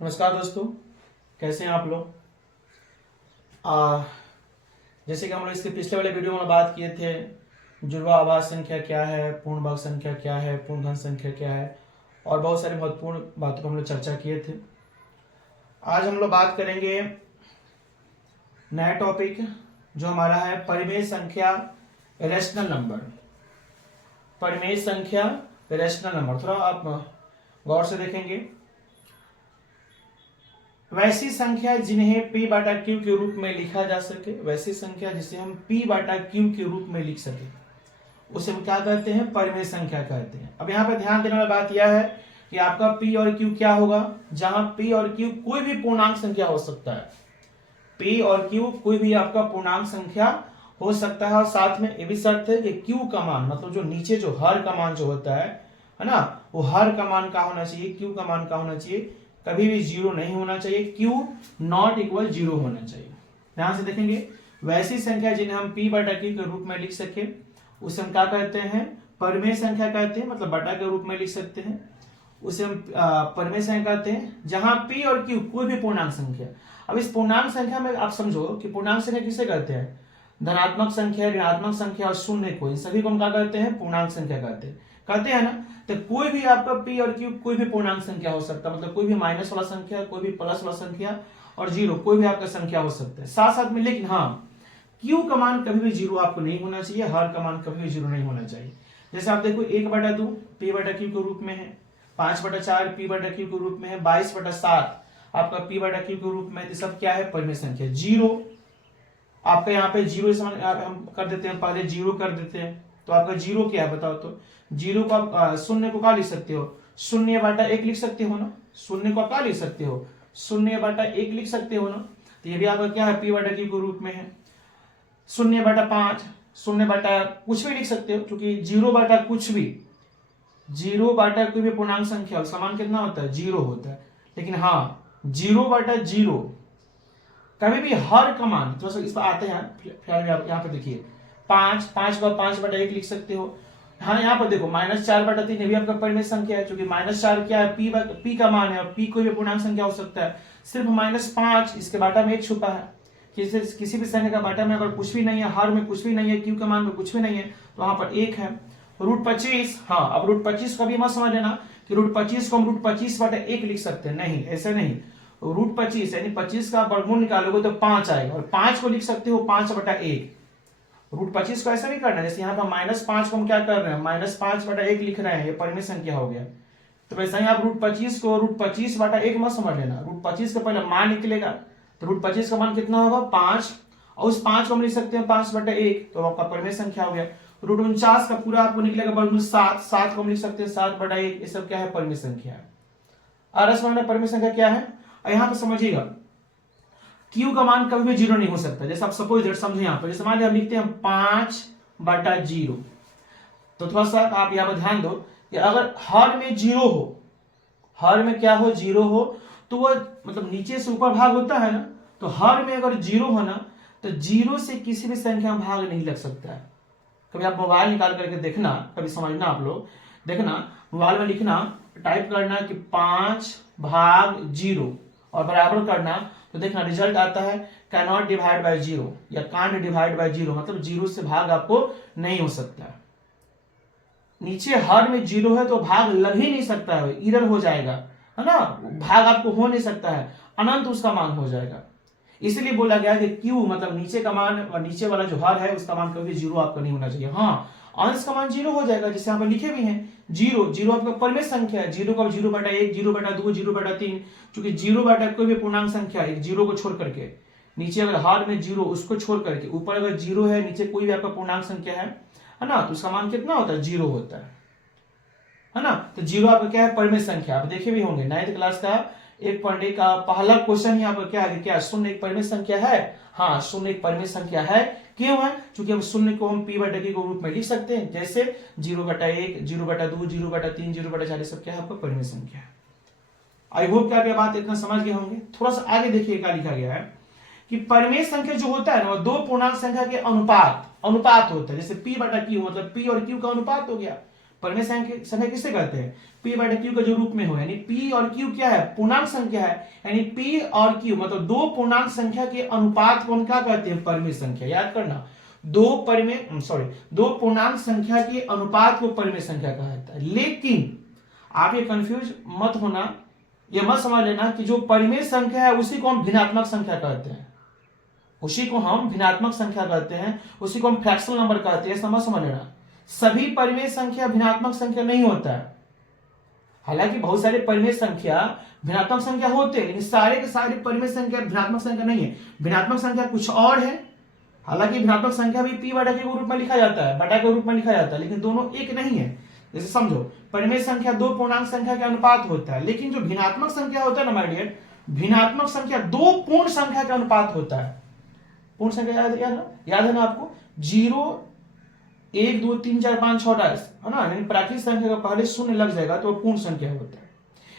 नमस्कार दोस्तों, कैसे हैं आप लोग। आ, जैसे कि हम लोग इसके पिछले वाले वीडियो में बात किए थे, जुड़वा आवाज संख्या क्या है, पूर्ण भाग संख्या क्या है, पूर्ण घन संख्या क्या है, और बहुत सारे महत्वपूर्ण बातों पर हम लोग चर्चा किए थे। आज हम लोग बात करेंगे नया टॉपिक जो हमारा है परिमेय संख्या, रेशनल नंबर। परिमेय संख्या, रेशनल नंबर, थोड़ा आप गौर से देखेंगे। वैसी संख्या जिन्हें p बाटा क्यू के रूप में लिखा जा सके, वैसी संख्या जिसे हम p बाटा क्यू के रूप में लिख सके, उसे हम क्या कहते हैं, परिमेय संख्या कहते हैं। अब यहाँ पे ध्यान देने वाली बात यह है कि आपका p और q क्या होगा, जहां p और q कोई भी पूर्णांक संख्या हो सकता है। p और q कोई भी आपका पूर्णांक संख्या हो सकता है, और साथ में ये भी शर्त है कि q का मान, मतलब जो नीचे जो हर का मान जो होता है ना, वो हर का मान का होना चाहिए, q का मान का होना चाहिए, कभी भी जीरो नहीं होना चाहिए, q नॉट इक्वल जीरो होना चाहिए। ध्यान से देखेंगे, वैसी संख्या जिन्हें हम p बटा q के रूप में लिख सके उसे हम क्या कहते हैं, परिमेय संख्या कहते हैं, मतलब बटा के रूप में लिख सकते हैं, उसे हम परिमेय संख्या कहते हैं। जहां p और q कोई भी पूर्णांक संख्या, अब इस पूर्णांक संख्या में आप समझो कि पूर्णांक संख्या किसे कहते हैं, धनात्मक संख्या, ऋणात्मक संख्या और शून्य को, इन सभी को हम क्या कहते हैं, पूर्णांक संख्या कहते हैं ना। तो कोई भी आपका p और q कोई भी पूर्णांक संख्या हो सकता है, मतलब कोई भी माइनस वाला संख्या, कोई भी प्लस वाला संख्या और जीरो, कोई भी आपका संख्या हो सकता है साथ साथ में। लेकिन हाँ, q का मान कभी भी जीरो आपको नहीं होना चाहिए, हर का मान कभी भी जीरो नहीं होना चाहिए। जैसे आप देखो 1/2 p बटा q के रूप में है, 5/4 p बटा q के रूप में है, 22/7 आपका p बटा q के रूप में, सब क्या है, परिमेय संख्या। जीरो आपका यहाँ पे जीरो हम कर देते हैं, पहले जीरो कर देते हैं, तो आपका जीरो क्या है बताओ। तो जीरो को आप शून्य को क्या लिख सकते हो, 0/1 लिख सकते हो ना, शून्य को क्या लिख सकते हो, 0/1 लिख सकते हो ना। तो ये भी आपका क्या है, p बटा q के रूप में है। 0/5, 0 कुछ भी लिख सकते हो, क्योंकि 0 कुछ भी, 0 कोई भी पूर्णांक संख्या उसका मान कितना होता है, जीरो होता है। लेकिन हाँ, 0/0 कभी भी हर का मान, थोड़ा सा इस पर आते हैं, फिर यहाँ पे देखिए 5/1 लिख सकते हो। हाँ, यहाँ पर देखो -4/3 ये भी आपका परिमेय संख्या है, क्योंकि -4 क्या है, p का मान है, और p कोई भी पूर्णांक संख्या हो सकता है। सिर्फ -5 इसके बाटा में एक छुपा है, किसी भी संख्या का बाटा में अगर कुछ भी नहीं है, हर में कुछ भी नहीं है, q का मान में कुछ भी नहीं है, तो वहां पर एक है। √25, हाँ, अब √25 को भी मत समझ लेना कि √25 को हम √25/1 लिख सकते हैं, नहीं, ऐसे नहीं। √25 यानी 25 का वर्गमूल निकालोगे तो 5 आएगा, और 5 को लिख सकते हो 5/1। √25 को ऐसा नहीं करना, जैसे यहाँ पर -5 को हम क्या कर रहे हैं, -5/1 लिख रहे हैं, ये परिमेय संख्या हो गया। तो वैसे ही आप √25 को √25/1 मत समझ लेना, √25 का पहले मान निकलेगा, तो √25 का मान कितना होगा, 5, और उस 5 को हम लिख सकते हैं 5/1, तो आपका परिमेय संख्या हो गया। √49 का पूरा आपको निकलेगा वर्गमूल 7, 7 को हम लिख सकते हैं 7/1, ये सब क्या है, परिमेय संख्या है। आरस माना परिमेय संख्या क्या है, और यहाँ पे समझिएगा q का मान कभी भी जीरो नहीं हो सकता। जैसे आप सपोज दैट समझे, यहाँ पर जैसे मान लिया हम लिखते हैं 5/0, तो थोड़ा सा आप यहाँ पर ध्यान दो कि अगर हर में जीरो हो, हर में क्या हो, जीरो हो, तो वो मतलब नीचे से ऊपर भाग होता है ना, तो हर में अगर जीरो हो ना, तो जीरो से किसी भी संख्या में भाग नहीं लग सकता है। कभी आप मोबाइल निकाल करके देखना, कभी समझना, आप लोग देखना, मोबाइल में लिखना, टाइप करना कि 5/0 और बराबर करना, तो देखना रिजल्ट आता है can not divide by zero या कांट डिवाइड बाय जीरो, मतलब जीरो से भाग आपको नहीं हो सकता। नीचे हर में जीरो है तो भाग लग ही नहीं सकता है, इरर हो जाएगा, है ना, भाग आपको हो नहीं सकता है, अनंत उसका मान हो जाएगा। इसलिए बोला गया कि क्यू मतलब नीचे का मान, और नीचे वाला जो हर है उसका मान कभी जीरो आपका नहीं होना चाहिए। हाँ, अंश का मान जीरो हो जाएगा, जिसे यहाँ पर लिखे भी हैं, जीरो आपका परिमेय संख्या है, जीरो का 0/1, 0/2, 0/3, क्योंकि 0 कोई भी पूर्णांक संख्या एक जीरो को छोड़ करके, नीचे अगर हर में जीरो उसको छोड़ करके, ऊपर अगर जीरो है, नीचे कोई भी आपका पूर्णांक संख्या है ना, तो उसका मान कितना होता है, जीरो होता है ना। तो जीरो आपका क्या है, परिमेय संख्या। आप देखे भी होंगे 9th क्लास का एक पढ़ने का पहला क्वेश्चन यहाँ पर क्या है, क्या शून्य एक परिमेय संख्या है। हाँ, शून्य एक परिमेय संख्या है, क्यों है, क्योंकि हम शून्य को हम p/q के रूप में लिख सकते हैं, जैसे 0/1, 0/2, 0/3, 0/4 सब क्या है, आपका परिमेय संख्या है। आई होप कि आप ये बात इतना समझ गए होंगे। थोड़ा सा आगे देखिए क्या लिखा गया है कि परिमेय संख्या जो होता है ना, वो दो पूर्णांक संख्या के अनुपात होता है। जैसे p/q मतलब p और q का अनुपात हो गया, परिमेय संख्या किससे कहते हैं? p बटा q का जो रूप में हो, यानी p और q क्या है? पूर्णांक संख्या है, यानी p और q मतलब दो पूर्णांक संख्या के अनुपात को हम क्या कहते हैं? परिमेय संख्या। याद करना, दो पूर्णांक संख्या के अनुपात को परिमेय संख्या कहा जाता है। लेकिन आप ये कंफ्यूज मत होना, ये मत समझ लेना कि जो परिमेय संख्या है उसी को हम भिन्नात्मक संख्या कहते हैं, उसी को हम भिन्नात्मक संख्या कहते हैं, उसी को हम फ्रैक्शनल नंबर कहते हैं। समझ लेना, सभी परिमेय संख्या भिन्नात्मक संख्या नहीं होता है। हालांकि बहुत सारे परिमेय संख्या भिन्नात्मक संख्या होते हैं, लेकिन सारे के सारे परिमेय संख्या भिन्नात्मक संख्या नहीं है। भिन्नात्मक संख्या कुछ और है। हालांकि भिन्नात्मक संख्या भी p बटा q के रूप में लिखा जाता है, बटा के रूप में लिखा जाता है, लेकिन दोनों एक नहीं है। जैसे समझो, परिमेय संख्या दो पूर्णांक संख्या के अनुपात होता है, लेकिन जो भिन्नात्मक संख्या होता है ना माय डियर, भिन्नात्मक संख्या दो पूर्ण संख्या के अनुपात होता है। पूर्ण संख्या याद है ना आपको? 0 1 2 3 4 5 6 है ना, यानी प्राकृतिक संख्या का पहले शून्य लग जाएगा तो पूर्ण संख्या होता है।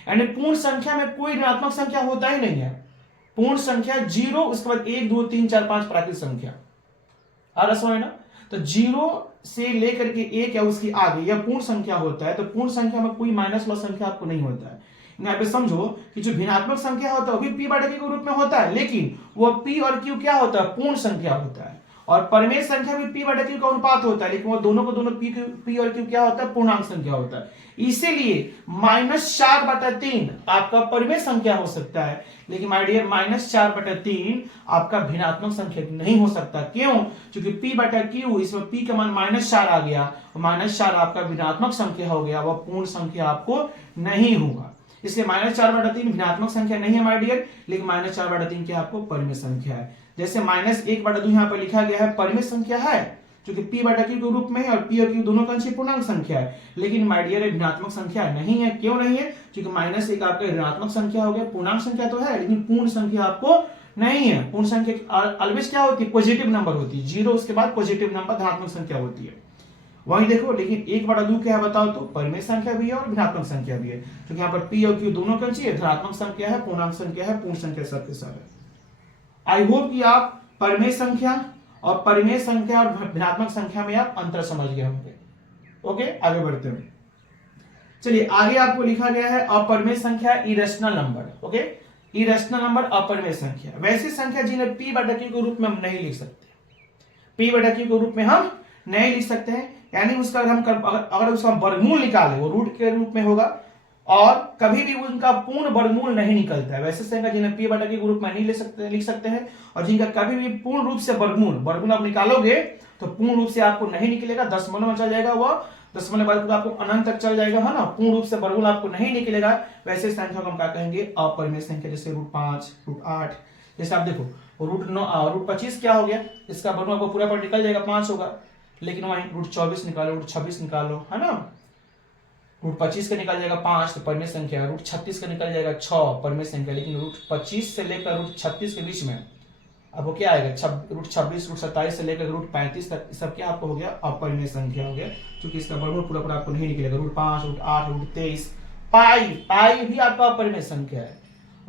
यानी पूर्ण संख्या में कोई ऋणात्मक संख्या होता ही नहीं है। पूर्ण संख्या 0, उसके बाद 1 2 3 4 5 प्राकृतिक संख्या। आ रहा समझ ना? तो 0 से लेकर के 1 या उसकी आगे यह पूर्ण संख्या होता है। तो पूर्ण संख्या में कोई माइनस वाला संख्या आपको नहीं होता है। यहाँ पे समझो कि जो भिन्नात्मक संख्या होता है वो भी p बटा q के रूप में होता है, लेकिन वो p और q क्या होता है? पूर्ण संख्या होता है। और परिमेय संख्या भी p बटा q का अनुपात होता है, लेकिन वो दोनों को दोनों p और q क्या होता है? पूर्णांक संख्या होता है। इसीलिए -4/3 आपका परिमेय संख्या हो सकता है, लेकिन माय डियर -4/3 आपका भिन्नात्मक संख्या नहीं हो सकता। क्यों? क्योंकि p बटा q, इसमें p का मान -4 आ गया, -4 आपका भिन्नात्मक संख्या हो गया, वह पूर्ण संख्या आपको नहीं होगा। इसलिए -4/3 भिन्नात्मक संख्या नहीं है माय डियर, लेकिन -4/3 क्या आपको परिमेय संख्या है। जैसे -1/2 यहाँ पर लिखा गया है, परिमेय संख्या है क्योंकि p बटा q के रूप में है, और p और q दोनों का अंश पूर्णांक संख्या है, लेकिन माय डियर ऋणात्मक संख्या नहीं है। क्यों नहीं है? क्योंकि -1 आपका ऋणात्मक संख्या हो गया, पूर्णांक संख्या तो है लेकिन पूर्ण संख्या आपको नहीं है। पूर्ण संख्या ऑलवेज क्या होती है? पॉजिटिव नंबर होती है। 0 उसके बाद पॉजिटिव नंबर धनात्मक संख्या होती है। वही देखो, लेकिन 1/2 क्या है बताओ तो? परिमेय संख्या भी है और ऋणात्मक संख्या भी है, क्योंकि यहाँ पर p और q दोनों का अंश है, धनात्मक संख्या है, पूर्णांक संख्या है, पूर्ण संख्या सबके सब है। आई होप कि आप परिमेय संख्या और परिमेय संख्या और भिन्नात्मक संख्या में आप अंतर समझ गए होंगे। ओके, आगे बढ़ते हैं। चलिए, आगे आपको लिखा गया है अपरिमेय संख्या, irrational number. Okay, irrational number, अपरिमेय संख्या, वैसी संख्या जिन्हें p बटा q के रूप में हम नहीं लिख सकते। p बटा q के रूप में हम नहीं लिख सकते हैं, यानी उसका अगर उसका वर्गमूल निकाले वो रूट के रूप में होगा, और कभी भी उनका पूर्ण वर्गमूल नहीं निकलता है। वैसे संख्या जिन्हें p बटा q के रूप में नहीं लिख सकते हैं, और जिनका कभी भी पूर्ण रूप से वर्गमूल आप निकालोगे तो पूर्ण रूप से आपको नहीं निकलेगा, दशमलव में चल जाएगा, वह दशमलव बाद आपको अनंत तक चल जाएगा, है ना। पूर्ण रूप से वर्गमूल आपको नहीं निकलेगा, वैसे संख्या को हम क्या कहेंगे? अपरिमेय संख्या। जैसे √5, √8, जैसे आप देखो √25 क्या हो गया? इसका वर्गमूल आपको पूरा पर निकल जाएगा, 5 होगा, लेकिन वहीं √24 निकालो, √26 निकालो, है ना। √25 का निकल जाएगा 5 तो परिमेय संख्या, √36 का निकल जाएगा 6 परिमेय संख्या, लेकिन √25 से लेकर √36 के बीच में आपको क्या आएगा? √26, √27 से लेकर √35 तक सब क्या आपको हो गया? अपरिमेय संख्या हो गया, क्योंकि इसका वर्गमूल पूरा आपको नहीं निकलेगा। √5, √8, √23, पाई भी आपका अपरिमेय संख्या है।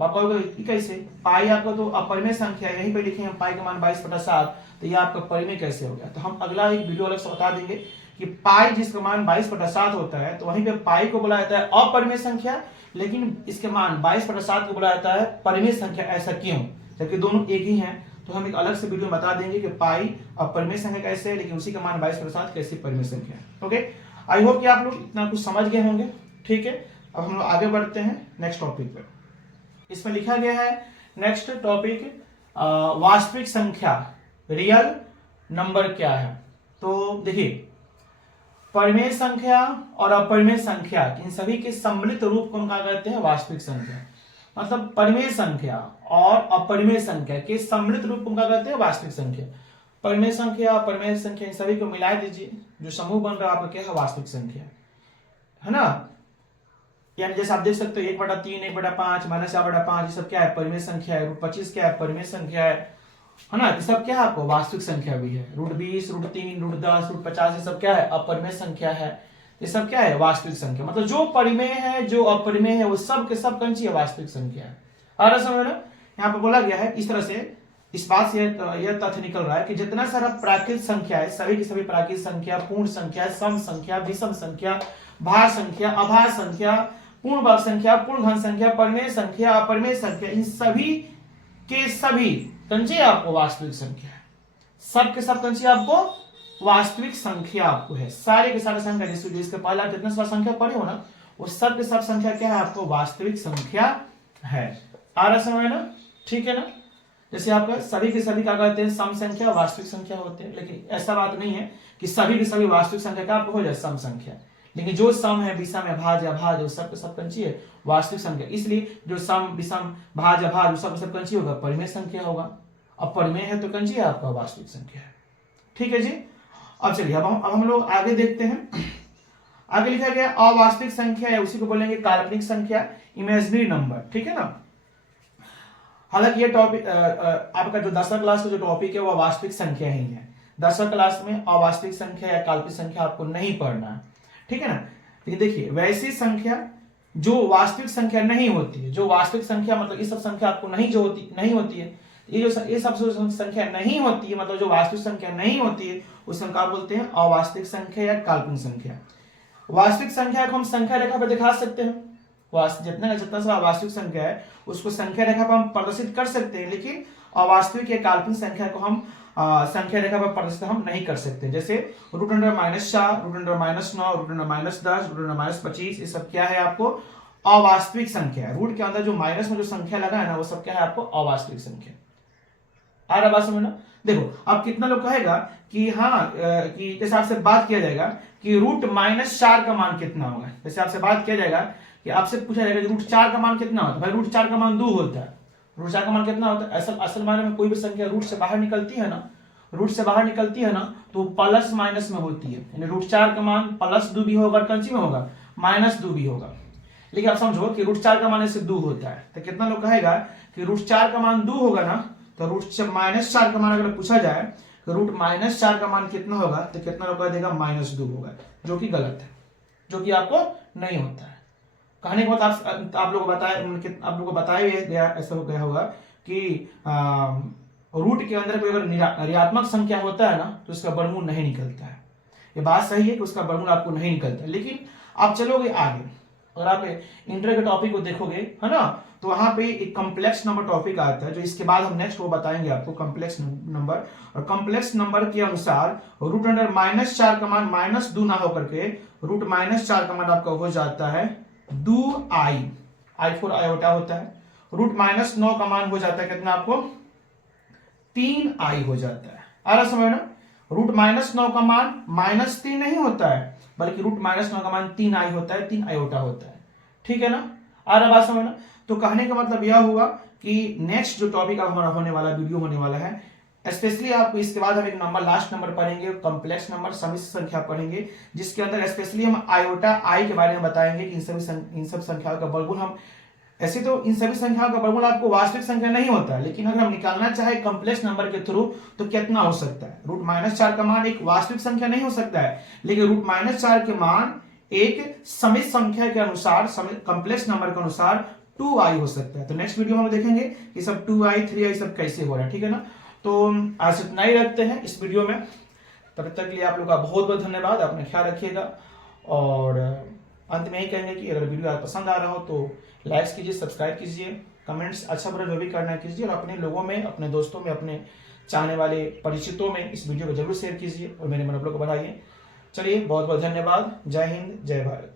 आप कहोगे कैसे? पाई आपका तो अपरिमेय संख्या है, यहीं पे लिखे हैं पाई का मान 22/7, तो ये आपका परिमेय कैसे हो गया? तो हम अगला एक वीडियो अलग से बता देंगे कि पाई जिसका मान 22/7 होता है, तो वहीं पे पाई को बोला जाता है अपरिमेय संख्या, लेकिन इसके मान 22/7 को बोला जाता है परिमेय संख्या। ऐसा क्यों? जबकि दोनों एक ही हैं। तो हम एक अलग से वीडियो बता देंगे कि पाई अपरिमेय संख्या कैसे है, लेकिन उसी का मान 22/7 कैसी परिमेय संख्या है। ओके, आई होप कि आप लोग इतना कुछ समझ गए होंगे। ठीक है, अब हम लोग आगे बढ़ते हैं नेक्स्ट टॉपिक पे। इसमें लिखा गया है नेक्स्ट टॉपिक, वास्तविक संख्या, रियल नंबर क्या है। तो देखिए, परिमेय संख्या और अपरिमेय संख्या, इन सभी के सम्मिलित रूप को हम क्या कहते हैं? वास्तविक संख्या। मतलब परिमेय संख्या और अपरिमेय संख्या के सम्मिलित रूप को हम क्या कहते हैं? वास्तविक संख्या। परिमेय संख्या, अपरिमेय संख्या, इन सभी को मिला दीजिए, जो समूह बन रहा है आपका क्या है? वास्तविक संख्या, है ना। यानी जैसे आप देख सकते हो 1/3, 1/5, -4/5, ये सब क्या है? परिमेय संख्या है। √25 क्या है? परिमेय संख्या है ना। ये सब क्या है? आपको वास्तविक संख्या भी है। √20, √3, √10, √50, ये सब क्या है? अपरिमेय संख्या है। ये सब क्या है? वास्तविक संख्या। मतलब जो परिमेय है, जो अपरिमेय है, वो सब के सब कौन सी है? वास्तविक संख्या है। आ रहा समझ ना? यहाँ पे बोला गया है इस तरह से, इस बात से यह तथ्य निकल रहा है कि जितना सारा प्राकृत संख्या है, सभी की सभी प्राकृत संख्या, पूर्ण संख्या, सम संख्या, विषम संख्या, भार संख्या, अभार संख्या, पूर्ण वर्ग संख्या, पूर्ण घन संख्या, परिमेय संख्या, अपरिमेय संख्या, इन सभी के सभी कंचे आपको वास्तविक संख्या है। सब के सब कंचे आपको वास्तविक संख्या आपको है। सारे के सारे संख्या जिसके पहले आप जितना सारा संख्या पढ़े हो ना, वो सब के सब संख्या क्या है आपको वास्तविक संख्या है। आ रहा समझ में ना? ठीक है ना? जैसे आपका सभी के सभी क्या कहते हैं, सम संख्या वास्तविक संख्या होते हैं, लेकिन ऐसा बात नहीं है कि सभी के सभी वास्तविक संख्या का आपको हो जाए सम संख्या। लेकिन जो सम है, विषम है, भाज्य, अभाज्य, वो सब के सब कंची है वास्तविक संख्या। इसलिए जो सम, विषम, भाज्य, अभाज्य, वो सब के सब कंची होगा परिमेय संख्या होगा। अब परिमेय है तो कंची है आपका वास्तविक संख्या है। ठीक है जी। अब चलिए अब हम लोग आगे देखते हैं। आगे लिखा गया अवास्तविक संख्या है, उसी को बोलेंगे काल्पनिक संख्या, इमेजिनरी नंबर। ठीक है ना? हालांकि ये टॉपिक आपका जो 10वीं क्लास का जो टॉपिक है वो वास्तविक संख्या ही है। 10वीं क्लास में अवास्तविक संख्या या काल्पनिक संख्या आपको नहीं पढ़ना है। ठीक है ना? लेकिन देखिए वैसी संख्या जो वास्तविक संख्या नहीं होती है, जो वास्तविक संख्या मतलब ये सब संख्या आपको नहीं होती है, ये सब संख्या नहीं होती है, मतलब जो वास्तविक संख्या नहीं होती है उस संख्या बोलते हैं अवास्तविक संख्या या काल्पनिक संख्या। वास्तविक संख्या को हम संख्या रेखा पर दिखा सकते हैं। जितना सा वास्तविक संख्या है उसको संख्या रेखा पर हम प्रदर्शित कर सकते हैं, लेकिन अवास्तविक या काल्पनिक संख्या को हम संख्या रेखा पर प्रदर्शित हम नहीं कर सकते। जैसे root under -4, root under -9, root under -10, root under -25, ये सब क्या है आपको अवास्तविक संख्या है। रूट के अंदर जो माइनस में जो संख्या लगा है ना, वो सब क्या है आपको अवास्तविक संख्या। आ रहा बात समझ ना? देखो अब कितना लोग कहेगा कि हाँ कि जैसे आपसे बात किया जाएगा कि रूट -4 का मान कितना होगा। जैसे आपसे बात किया जाएगा कि आपसे पूछा जाएगा कि रूट 4 का मान कितना होता है। भाई रूट 4 का मान 2 होता है। रूट 4 का मान कितना होता है? असल मायने में कोई भी संख्या रूट से बाहर निकलती है ना, रूट से बाहर निकलती है ना, तो प्लस माइनस में होती है। यानी रूट 4 का मान +2 भी होगा, कंची में होगा -2 भी होगा। लेकिन आप समझो कि रूट 4 का मान इससे 2 होता है, तो कितना लोग कहेगा कि रूट 4 का मान 2 होगा ना, तो रूट -4 का मान अगर पूछा जाए तो रूट -4 का मान कितना होगा, तो कितना लोग कह देगा -2 होगा, जो कि गलत है, जो कि आपको नहीं होता है। कहने के बाद आप लोगों को बताया गया, ऐसा हो गया होगा कि रूट के अंदर कोई अगर ऋणात्मक संख्या होता है ना, तो उसका वर्गमूल नहीं निकलता है। ये बात सही है कि उसका वर्गमूल आपको नहीं निकलता है। लेकिन आप चलोगे आगे, अगर आप इंटर के टॉपिक को देखोगे है ना, तो वहां पे एक कॉम्प्लेक्स नंबर टॉपिक आता है, जो इसके बाद हम नेक्स्ट वो बताएंगे आपको कॉम्प्लेक्स नंबर। और कॉम्प्लेक्स नंबर के अनुसार रूट अंडर -4 का मान -2 ना होकर के रूट -4 का मान आपका हो जाता है 2i, i फॉर आयोटा होता है। रूट -9 का मान हो जाता है कितना आपको 3i हो जाता है। आ रहा समझ ना? रूट -9 का मान -3 नहीं होता है, बल्कि रूट -9 का मान 3i होता है, 3 आयोटा होता है। ठीक है ना? आ रहा बात समझ ना? तो कहने का मतलब यह हुआ कि नेक्स्ट जो टॉपिक अब हमारा होने वाला वीडियो होने वाला है, स्पेशली आपको इसके बाद हम एक नंबर लास्ट नंबर पढ़ेंगे, कॉम्प्लेक्स नंबर, समिश्र संख्या पढ़ेंगे, जिसके अंदर स्पेशली हम आयोटा आई के बारे में बताएंगे कि इन सब संख्याओं का वर्गमूल हम ऐसे तो इन सभी संख्याओं का वर्गमूल आपको वास्तविक संख्या नहीं होता है, लेकिन अगर हम निकालना चाहे कॉम्प्लेक्स नंबर के थ्रू तो कितना हो सकता है। रूट -4 का मान एक वास्तविक संख्या नहीं हो सकता है, लेकिन रूट -4 के मान एक समिश्र संख्या के अनुसार, कॉम्प्लेक्स नंबर के अनुसार 2i हो सकता है। तो नेक्स्ट वीडियो में हम देखेंगे कि सब 2i 3i सब कैसे हो रहा है। ठीक है ना? तो आज इतना ही रखते हैं इस वीडियो में। तब तक के लिए आप लोग का बहुत बहुत धन्यवाद। अपना ख्याल रखिएगा, और अंत में ही कहेंगे कि अगर वीडियो आप पसंद आ रहा हो तो लाइक्स कीजिए, सब्सक्राइब कीजिए, कमेंट्स अच्छा बुरा जो भी करना है कीजिए, और अपने लोगों में, अपने दोस्तों में, अपने चाहने वाले परिचितों में इस वीडियो को जरूर शेयर कीजिए और मेरे मनोबल को बढ़ाइए। चलिए बहुत बहुत धन्यवाद। जय हिंद, जय भारत।